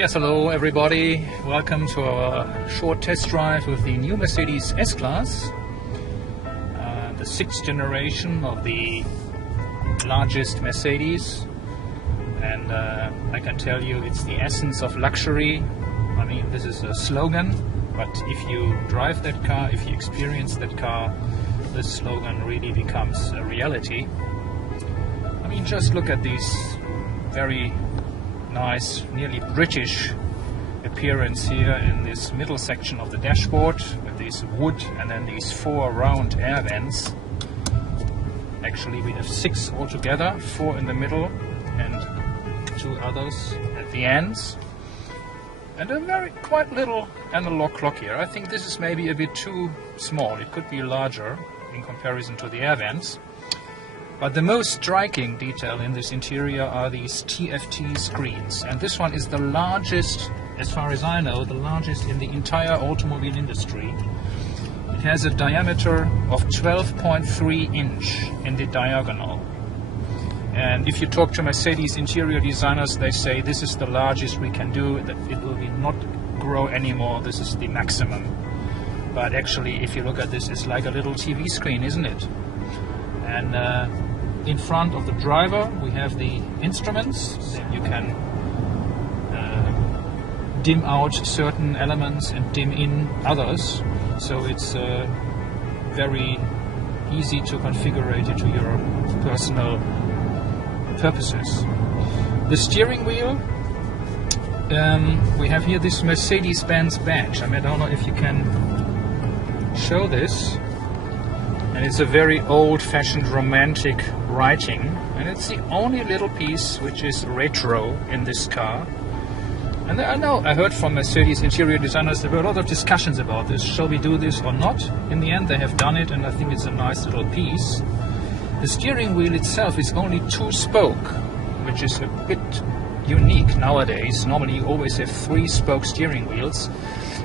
Yes, hello everybody. Welcome to our short test drive with the new Mercedes S-Class, the 6th generation of the largest Mercedes, and I can tell you it's the essence of luxury. I mean, this is a slogan, but if you drive that car, if you experience that car, this slogan really becomes a reality. I mean, just look at these very nice, nearly British appearance here in this middle section of the dashboard with this wood and then these 4 round air vents. Actually we have 6 altogether, 4 in the middle and 2 others at the ends, and a very quite little analog clock here. I think this is maybe a bit too small. It could be larger in comparison to the air vents. But the most striking detail in this interior are these TFT screens, and this one is the largest, as far as I know, the largest in the entire automobile industry. It has a diameter of 12.3 inch in the diagonal, and if you talk to Mercedes interior designers, they say this is the largest we can do, that it will not grow anymore, this is the maximum. But actually, if you look at this, it's like a little TV screen, isn't it? And in front of the driver we have the instruments that you can dim out certain elements and dim in others, so it's very easy to configure it to your personal purposes. The steering wheel, we have here this Mercedes-Benz badge. I mean, I don't know if you can show this. And it's a very old-fashioned romantic writing, and it's the only little piece which is retro in this car. And I heard from Mercedes interior designers there were a lot of discussions about this. Shall we do this or not? In the end they have done it, and I think it's a nice little piece. The steering wheel itself is only 2-spoke, which is a bit unique nowadays. Normally you always have 3-spoke steering wheels,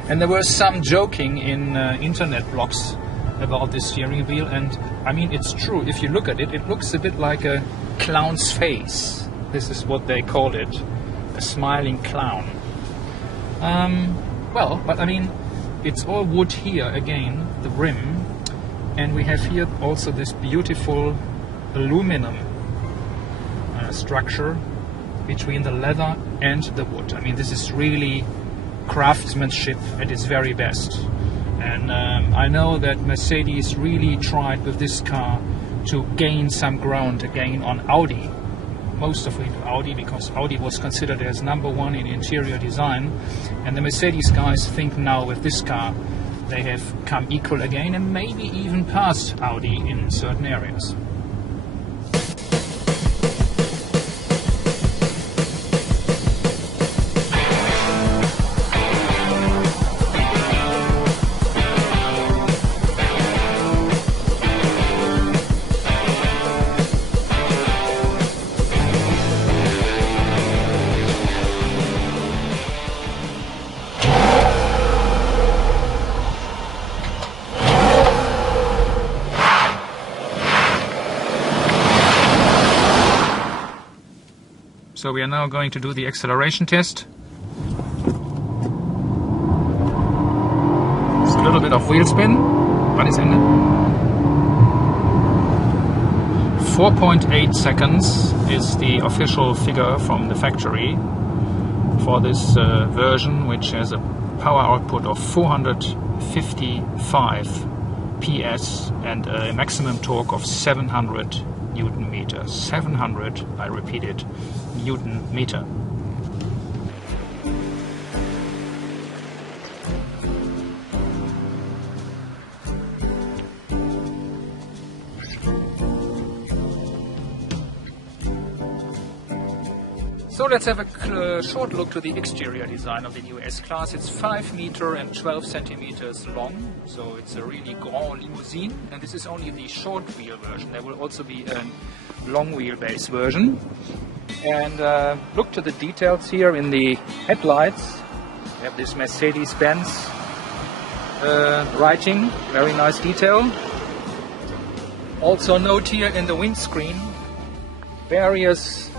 and there was some joking in internet blogs about this steering wheel, and I mean, it's true. If you look at it, it looks a bit like a clown's face. This is what they call it, a smiling clown. Well, but I mean, it's all wood here again, the rim, and we have here also this beautiful aluminum structure between the leather and the wood. I mean, this is really craftsmanship at its very best. And I know that Mercedes really tried with this car to gain some ground again on Audi. Most of it Audi, because Audi was considered as #1 in interior design. And the Mercedes guys think now with this car they have come equal again, and maybe even past Audi in certain areas. So we are now going to do the acceleration test. It's a little bit of wheel spin, but it's ended. 4.8 seconds is the official figure from the factory for this version, which has a power output of 455 PS and a maximum torque of 700 Newton meter. 700, I repeat it, Newton meter. So let's have a short look to the exterior design of the new S-Class. It's 5 meters and 12 centimeters long, so it's a really grand limousine, and this is only the short wheel version. There will also be a long wheelbase version. And look to the details here in the headlights. We have this Mercedes-Benz writing, very nice detail. Also note here in the windscreen various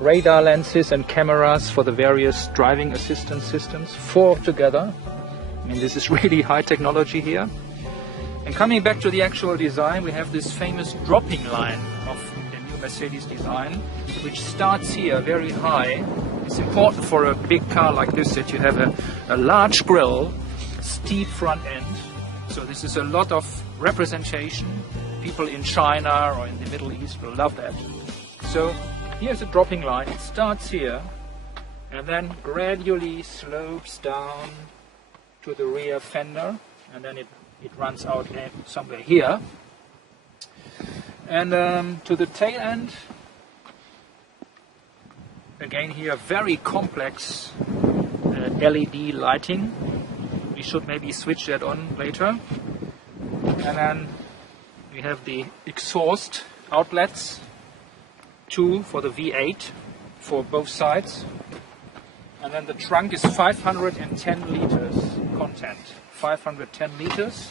radar lenses and cameras for the various driving assistance systems, 4 together. I mean, this is really high technology here. And coming back to the actual design, we have this famous dropping line of the new Mercedes design, which starts here very high. It's important for a big car like this that you have a large grille, a steep front end. So this is a lot of representation. People in China or in the Middle East will love that. So here's a dropping line. It starts here and then gradually slopes down to the rear fender, and then it runs out somewhere here. And to the tail end, again here very complex LED lighting. We should maybe switch that on later. And then we have the exhaust outlets, 2 for the V8 for both sides. And then the trunk is 510 liters content. 510 liters.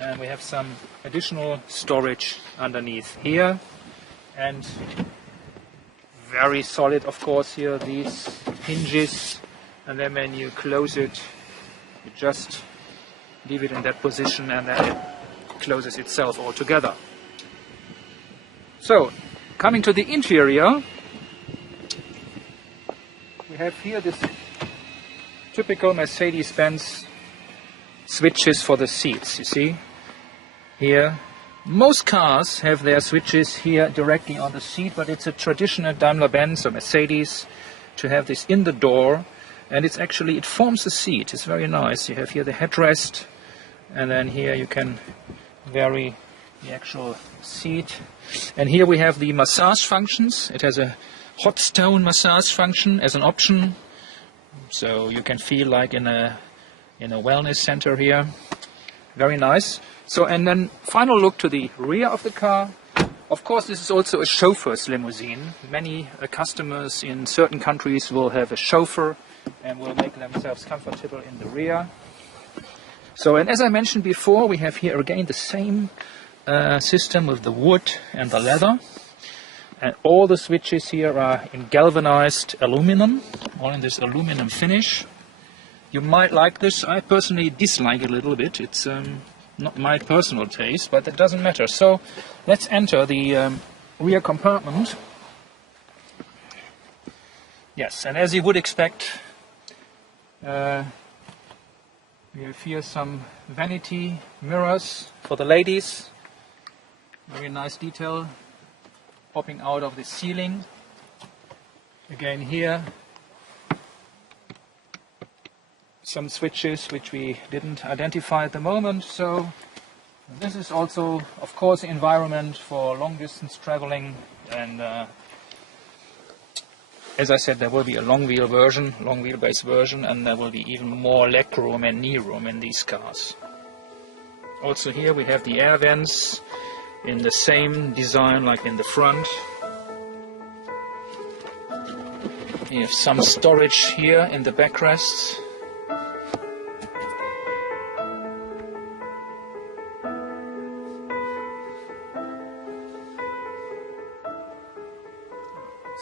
And we have some additional storage underneath here. And very solid, of course, here, these hinges. And then when you close it, you just leave it in that position and then it closes itself altogether. So, coming to the interior, we have here this typical Mercedes-Benz switches for the seats, you see. Here, most cars have their switches here directly on the seat, but it's a traditional Daimler-Benz or Mercedes to have this in the door. And it's actually, it forms a seat. It's very nice. You have here the headrest, and then here you can vary the actual seat. And here we have the massage functions. It has a hot stone massage function as an option, so you can feel like in a wellness center here. Very nice. So, and then final look to the rear of the car. Of course, this is also a chauffeur's limousine. Many customers in certain countries will have a chauffeur and will make themselves comfortable in the rear. So, and as I mentioned before, we have here again the same system with the wood and the leather. And all the switches here are in galvanized aluminum, all in this aluminum finish. You might like this. I personally dislike it a little bit. It's not my personal taste, but it doesn't matter. So let's enter the rear compartment. Yes, and as you would expect, we have here some vanity mirrors for the ladies. Very nice detail popping out of the ceiling. Again here, some switches which we didn't identify at the moment. So this is also, of course, the environment for long distance traveling, and as I said, there will be a long wheelbase version, and there will be even more leg room and knee room in these cars. Also here we have the air vents in the same design like in the front. You have some storage here in the backrests.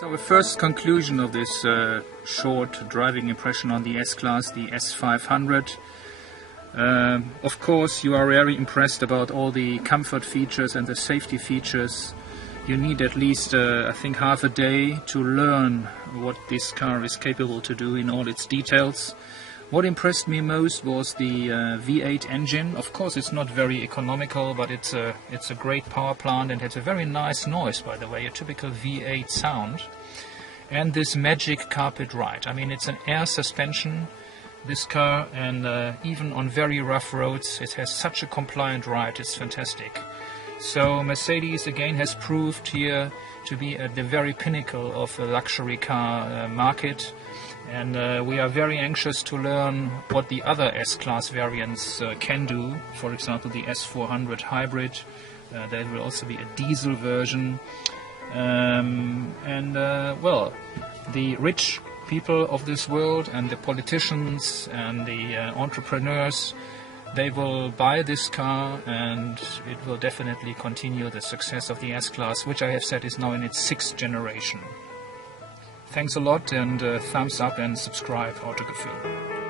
So the first conclusion of this short driving impression on the S-Class, the S500. Of course, you are very impressed about all the comfort features and the safety features. You need at least, I think, half a day to learn what this car is capable to do in all its details. What impressed me most was the V8 engine. Of course, it's not very economical, but it's a great power plant, and it's a very nice noise, by the way, a typical V8 sound. And this magic carpet ride. I mean, it's an air suspension, this car, and even on very rough roads, it has such a compliant ride. It's fantastic. So Mercedes again has proved here to be at the very pinnacle of the luxury car market. And we are very anxious to learn what the other S-Class variants can do. For example, the S400 hybrid. There will also be a diesel version. Well, the rich people of this world and the politicians and the entrepreneurs they will buy this car, and it will definitely continue the success of the S-Class, which I have said is now in its 6th generation. Thanks a lot, and thumbs up and subscribe, Autogefühl.